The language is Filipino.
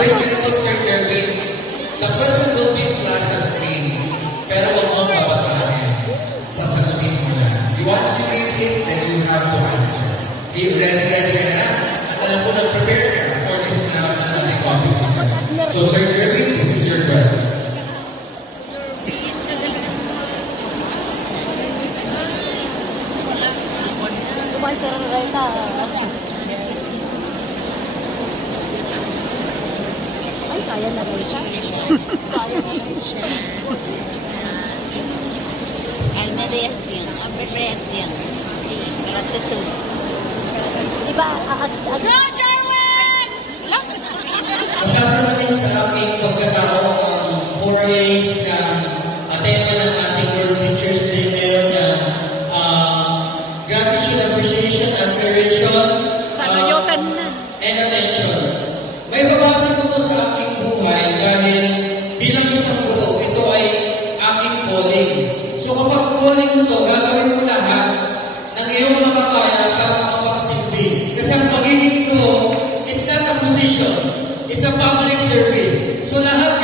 Wait, ganito, Sir Jervin. The question will be flash the screen. Pero huwag mong babasahin. Sasagutin mo na. Once you read it, then you have to answer. Okay, ready ka na? At alam ko, nag-prepare ka for this round na ating competition. So, Sir Jervin, this is your question. Ay, kaya na rin siya. Kaya na rin siya. Almeriación, abbreviación, gratitud. Diba, Masasabi sa aking pagkatao ang 4 A's na atema ng ating World Teachers Day ngayon na gratitude, appreciation, admiration, and attention. May babasa ko to sa aking buhay dahil bilang isang guro, ito ay aking calling. So kapag calling mo to, gagawin mo lahat ng iyong makakaya para makapagsilbi. Kasi ang pagiging guro, it's not a position, it's a public service. So lahat